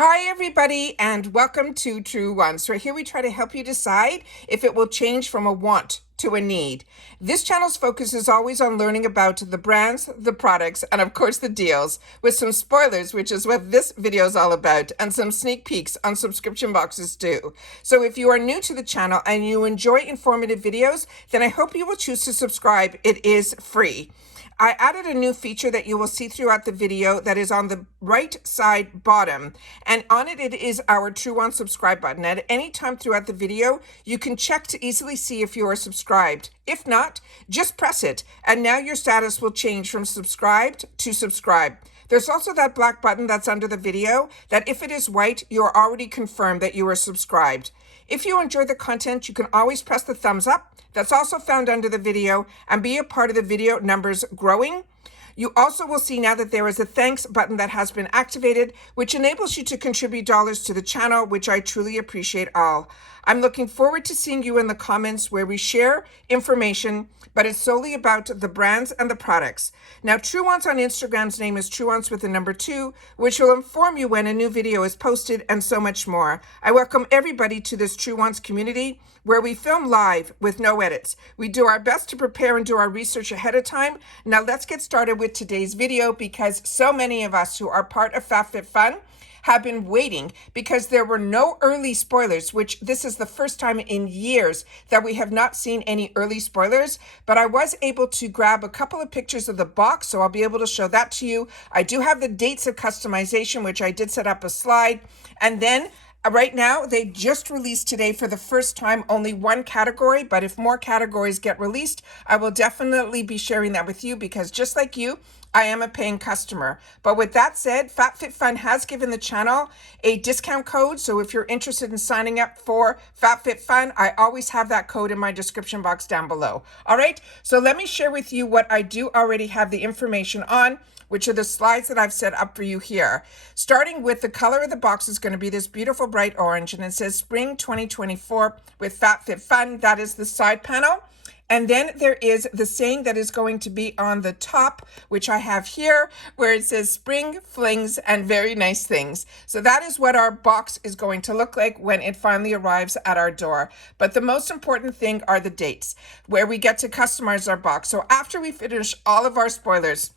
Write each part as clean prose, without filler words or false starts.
Hi, everybody, and welcome to Truewants, where here we try to help you decide if it will change from a want to a need. This channel's focus is always on learning about the brands, the products, and of course the deals, with some spoilers, which is what this video is all about, and some sneak peeks on subscription boxes too. So if you are new to the channel and you enjoy informative videos, then I hope you will choose to subscribe. It is free. I added a new feature that you will see throughout the video that is on the right side bottom, and on it is our Truewants subscribe button. At any time throughout the video, you can check to easily see if you are subscribed. If not, just press it, and now your status will change from subscribed to subscribe. There's also that black button that's under the video that if it is white, you are already confirmed that you are subscribed. If you enjoy the content, you can always press the thumbs up. That's also found under the video and be a part of the video numbers growing. You also will see now that there is a thanks button that has been activated, which enables you to contribute dollars to the channel, which I truly appreciate all. I'm looking forward to seeing you in the comments where we share information, but it's solely about the brands and the products. Now, Truewants on Instagram's name is Truewants with the number 2, which will inform you when a new video is posted and so much more. I welcome everybody to this Truewants community where we film live with no edits. We do our best to prepare and do our research ahead of time. Now let's get started with today's video because so many of us who are part of FabFitFun have been waiting because there were no early spoilers, which this is the first time in years that we have not seen any early spoilers, but I was able to grab a couple of pictures of the box, so I'll be able to show that to you. I do have the dates of customization, which I did set up a slide, and then right now, they just released today for the first time only one category, but if more categories get released, I will definitely be sharing that with you because just like you, I am a paying customer. But with that said, FabFitFun has given the channel a discount code. So if you're interested in signing up for FabFitFun, I always have that code in my description box down below. All right, so let me share with you what I do already have the information on, which are the slides that I've set up for you here. Starting with the color of the box is going to be this beautiful bright orange, and it says Spring 2024 with FabFitFun. That is the side panel. And then there is the saying that is going to be on the top, which I have here, where it says Spring Flings and Very Nice Things. So that is what our box is going to look like when it finally arrives at our door. But the most important thing are the dates, where we get to customize our box. So after we finish all of our spoilers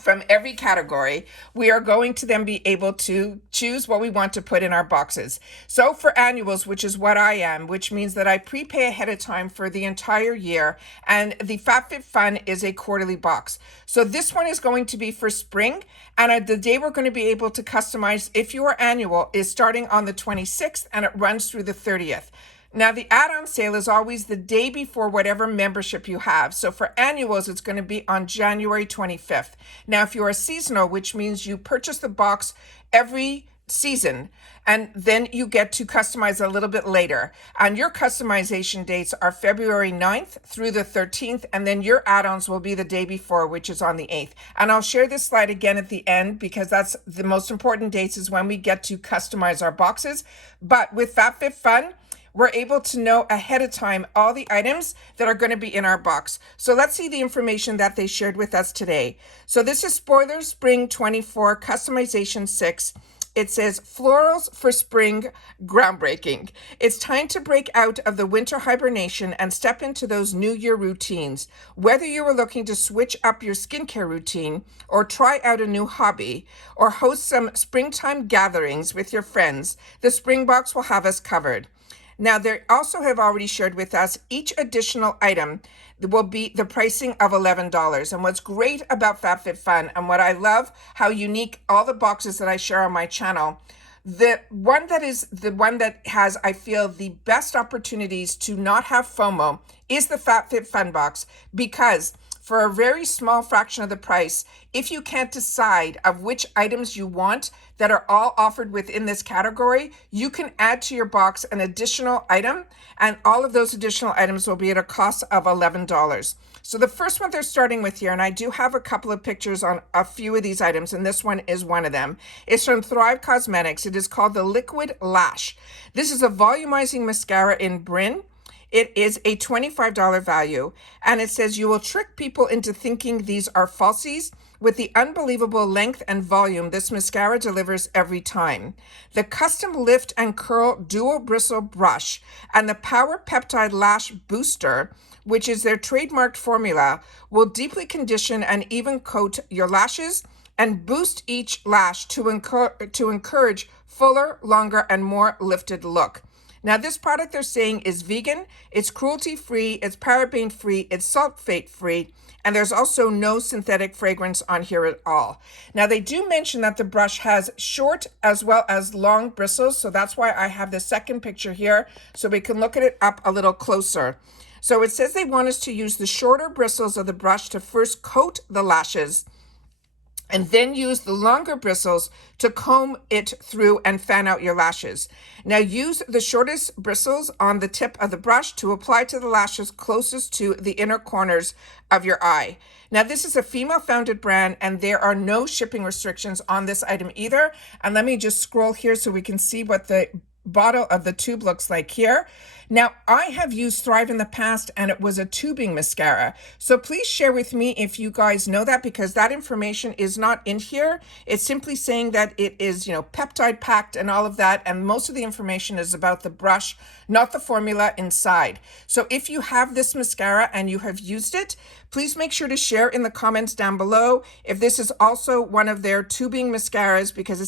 from every category, we are going to then be able to choose what we want to put in our boxes. So for annuals, which is what I am, which means that I prepay ahead of time for the entire year, and the FabFitFun is a quarterly box. So this one is going to be for spring, and the day we're going to be able to customize if you are annual is starting on the 26th and it runs through the 30th. Now, the add-on sale is always the day before whatever membership you have. So for annuals, it's going to be on January 25th. Now, if you're a seasonal, which means you purchase the box every season, and then you get to customize a little bit later. And your customization dates are February 9th through the 13th, and then your add-ons will be the day before, which is on the 8th. And I'll share this slide again at the end because that's the most important dates is when we get to customize our boxes. But with FabFitFun, we're able to know ahead of time all the items that are going to be in our box. So let's see the information that they shared with us today. So this is Spoiler Spring 24 Customization 6. It says Florals for Spring Groundbreaking. It's time to break out of the winter hibernation and step into those new year routines. Whether you are looking to switch up your skincare routine or try out a new hobby or host some springtime gatherings with your friends, the Spring Box will have us covered. Now, they also have already shared with us each additional item will be the pricing of $11. And what's great about FabFitFun and what I love, how unique all the boxes that I share on my channel, the one that has, I feel, the best opportunities to not have FOMO is the FabFitFun box because for a very small fraction of the price, if you can't decide of which items you want that are all offered within this category, you can add to your box an additional item, and all of those additional items will be at a cost of $11. So the first one they're starting with here, and I do have a couple of pictures on a few of these items, and this one is one of them. It's from Thrive Cosmetics. It is called the Liquid Lash. This is a volumizing mascara in Bryn. It is a $25 value, and it says you will trick people into thinking these are falsies with the unbelievable length and volume this mascara delivers every time. The custom lift and curl dual bristle brush and the Power Peptide Lash Booster, which is their trademarked formula, will deeply condition and even coat your lashes and boost each lash to encourage fuller, longer, and more lifted look. Now, this product they're saying is vegan, it's cruelty-free, it's paraben-free, it's sulfate-free, and there's also no synthetic fragrance on here at all. Now, they do mention that the brush has short as well as long bristles, so that's why I have the second picture here, so we can look at it up a little closer. So it says they want us to use the shorter bristles of the brush to first coat the lashes, and then use the longer bristles to comb it through and fan out your lashes. Now use the shortest bristles on the tip of the brush to apply to the lashes closest to the inner corners of your eye. Now this is a female-founded brand, and there are no shipping restrictions on this item either. And let me just scroll here so we can see what the bottle of the tube looks like here. Now, I have used Thrive in the past, and it was a tubing mascara. So please share with me if you guys know that, because that information is not in here. It's simply saying that it is, peptide packed and all of that. And most of the information is about the brush, not the formula inside. So if you have this mascara and you have used it, please make sure to share in the comments down below if this is also one of their tubing mascaras, because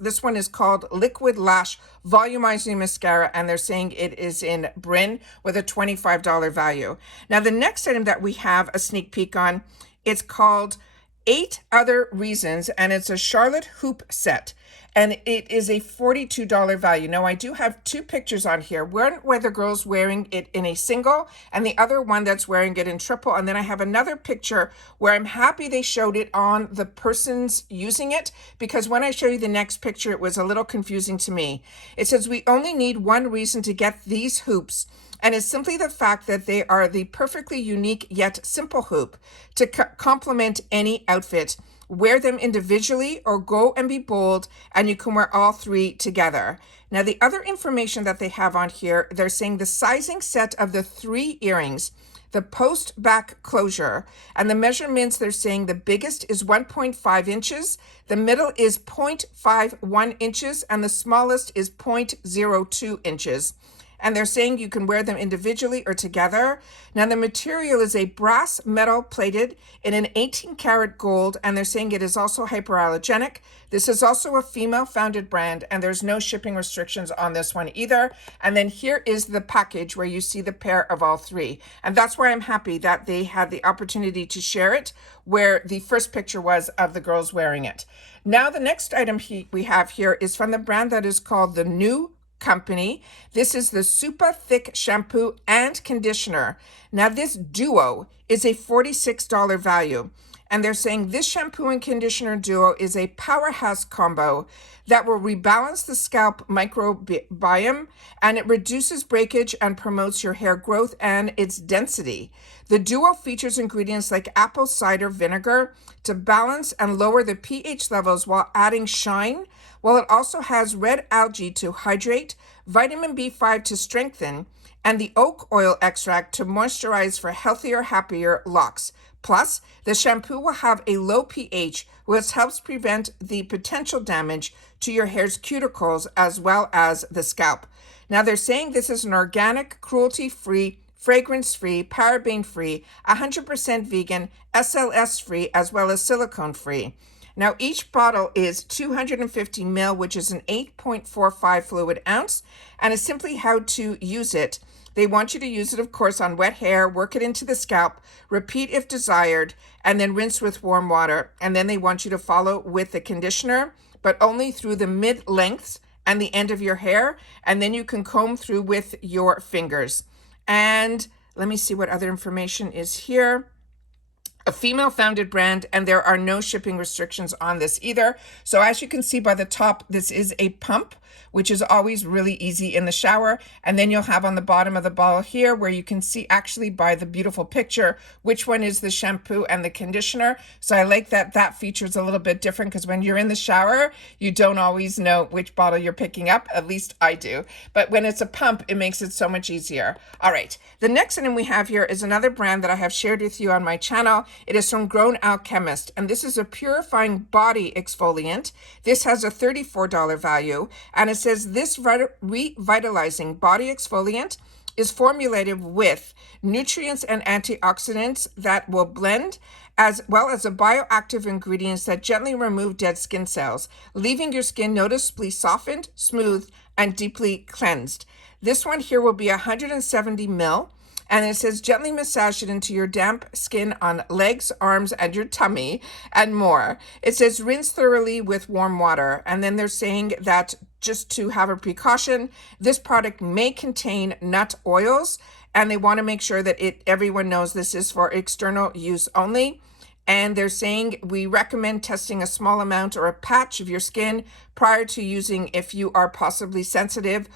this one is called Liquid Lash Volumizing Mascara, and they're saying it is in Bryn with a $25 value. Now, the next item that we have a sneak peek on, it's called 8 Other Reasons, and it's a Charlotte hoop set. And it is a $42 value. Now, I do have 2 pictures on here. One where the girl's wearing it in a single, and the other one that's wearing it in triple. And then I have another picture where I'm happy they showed it on the person's using it, because when I show you the next picture, it was a little confusing to me. It says, we only need one reason to get these hoops, and it's simply the fact that they are the perfectly unique yet simple hoop to complement any outfit. Wear them individually or go and be bold, and you can wear all 3 together. Now, the other information that they have on here, they're saying the sizing set of the 3 earrings, the post back closure, and the measurements, they're saying the biggest is 1.5 inches, the middle is 0.51 inches, and the smallest is 0.02 inches. And they're saying you can wear them individually or together. Now, the material is a brass metal plated in an 18 karat gold, and they're saying it is also hypoallergenic. This is also a female-founded brand, and there's no shipping restrictions on this one either. And then here is the package where you see the pair of all 3. And that's why I'm happy that they had the opportunity to share it, where the first picture was of the girls wearing it. Now, the next item we have here is from the brand that is called The New Company. This is the Super Thick Shampoo and Conditioner. Now, this duo is a $46 value, and they're saying this shampoo and conditioner duo is a powerhouse combo that will rebalance the scalp microbiome, and it reduces breakage and promotes your hair growth and its density. The duo features ingredients like apple cider vinegar to balance and lower the pH levels while adding shine, while it also has red algae to hydrate, vitamin B5 to strengthen, and the oak oil extract to moisturize for healthier, happier locks. Plus, the shampoo will have a low pH, which helps prevent the potential damage to your hair's cuticles as well as the scalp. Now, they're saying this is an organic, cruelty-free, fragrance-free, paraben-free, 100% vegan, SLS-free, as well as silicone-free. Now, each bottle is 250 ml, which is an 8.45 fluid ounce, and it's simply how to use it. They want you to use it, of course, on wet hair, work it into the scalp, repeat if desired, and then rinse with warm water. And then they want you to follow with the conditioner, but only through the mid-lengths and the end of your hair, and then you can comb through with your fingers. And let me see what other information is here. a female founded brand, and there are no shipping restrictions on this either. So as you can see by the top, this is a pump, which is always really easy in the shower. And then you'll have on the bottom of the bottle here where you can see actually by the beautiful picture which one is the shampoo and the conditioner. So I like that that feature is a little bit different, because when you're in the shower, you don't always know which bottle you're picking up. At least I do. But when it's a pump, it makes it so much easier. All right. The next item we have here is another brand that I have shared with you on my channel. It is from Grown Alchemist, and this is a purifying body exfoliant. This has a $34 value, and it says this revitalizing body exfoliant is formulated with nutrients and antioxidants that will blend, as well as the bioactive ingredients that gently remove dead skin cells, leaving your skin noticeably softened, smooth, and deeply cleansed. This one here will be 170 ml. And it says gently massage it into your damp skin on legs, arms, and your tummy, and more. It says rinse thoroughly with warm water. And then they're saying that just to have a precaution, this product may contain nut oils, and they want to make sure that everyone knows this is for external use only. And they're saying we recommend testing a small amount or a patch of your skin prior to using if you are possibly sensitive,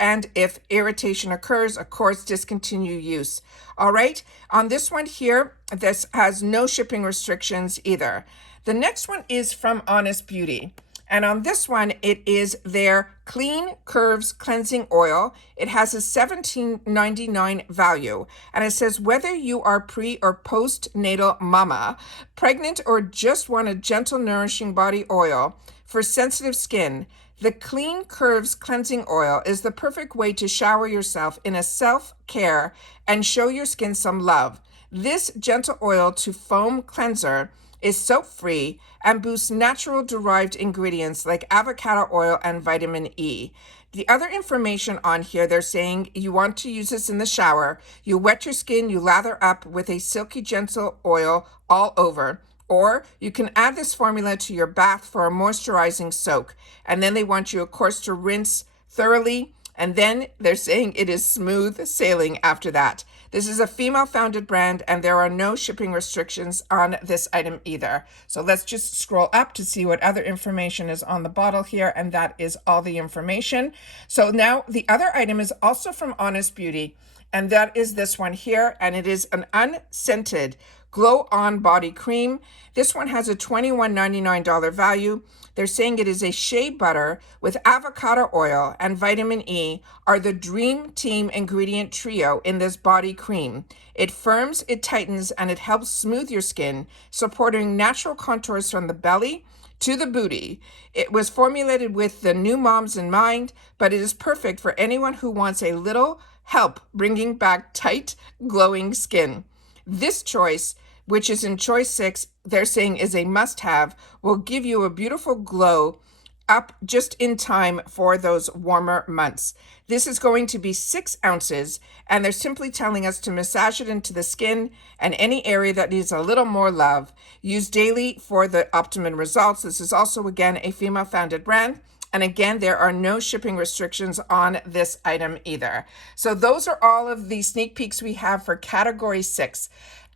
and if irritation occurs, of course, discontinue use. All right. On this one here, this has no shipping restrictions either. The next one is from Honest Beauty. And on this one, it is their Clean Curves Cleansing Oil. It has a $17.99 value. And it says whether you are pre or postnatal mama, pregnant, or just want a gentle, nourishing body oil for sensitive skin, the Clean Curves Cleansing Oil is the perfect way to shower yourself in a self-care and show your skin some love. This gentle oil to foam cleanser is soap-free and boosts natural derived ingredients like avocado oil and vitamin E. The other information on here, they're saying you want to use this in the shower. You wet your skin, you lather up with a silky gentle oil all over. Or you can add this formula to your bath for a moisturizing soak. And then they want you, of course, to rinse thoroughly. And then they're saying it is smooth sailing after that. This is a female-founded brand, and there are no shipping restrictions on this item either. So let's just scroll up to see what other information is on the bottle here, and that is all the information. So now the other item is also from Honest Beauty, and that is this one here, and it is an unscented Glow On Body Cream. This one has a $21.99 value. They're saying it is a shea butter with avocado oil and vitamin E are the dream team ingredient trio in this body cream. It firms, it tightens, and it helps smooth your skin, supporting natural contours from the belly to the booty. It was formulated with the new moms in mind, but it is perfect for anyone who wants a little help bringing back tight, glowing skin. This choice, which is in choice 6, they're saying is a must-have, will give you a beautiful glow up just in time for those warmer months. This is going to be 6 ounces, and they're simply telling us to massage it into the skin and any area that needs a little more love. Use daily for the optimum results. This is also, again, a female-founded brand. And again, there are no shipping restrictions on this item either. So those are all of the sneak peeks we have for category 6.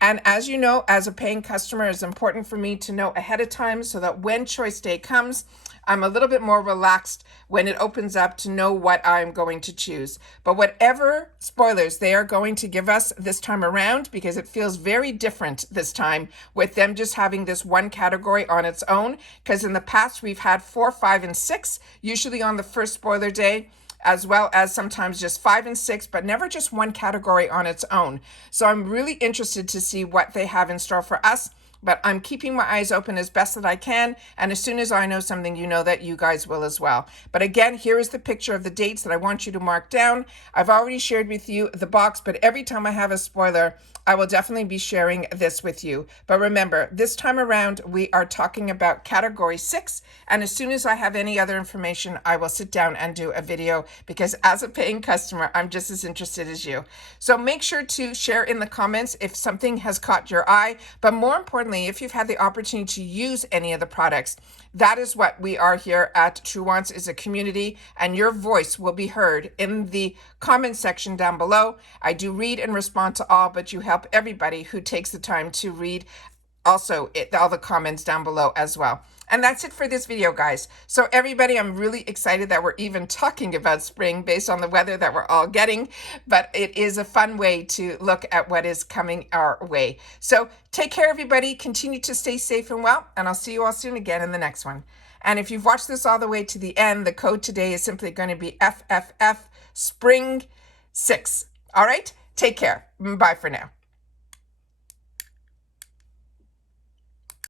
And as you know, as a paying customer, it's important for me to know ahead of time so that when choice day comes, I'm a little bit more relaxed when it opens up to know what I'm going to choose. But whatever spoilers they are going to give us this time around, because it feels very different this time with them just having this one category on its own, because in the past we've had 4, 5, and 6, usually on the first spoiler day, as well as sometimes just 5 and 6, but never just one category on its own. So I'm really interested to see what they have in store for us. But I'm keeping my eyes open as best that I can. And as soon as I know something, you know that you guys will as well. But again, here is the picture of the dates that I want you to mark down. I've already shared with you the box, but every time I have a spoiler, I will definitely be sharing this with you. But remember, this time around, we are talking about category 6. And as soon as I have any other information, I will sit down and do a video, because as a paying customer, I'm just as interested as you. So make sure to share in the comments if something has caught your eye. But more importantly, importantly, if you've had the opportunity to use any of the products, that is what we are here at Truewants, is a community, and your voice will be heard in the comment section down below. I do read and respond to all, but you help everybody who takes the time to read also all the comments down below as well. And that's it for this video, guys. So everybody, I'm really excited that we're even talking about spring based on the weather that we're all getting, but it is a fun way to look at what is coming our way. So take care, everybody. Continue to stay safe and well, and I'll see you all soon again in the next one. And if you've watched this all the way to the end, the code today is simply going to be FFF Spring 6. All right? Take care. Bye for now.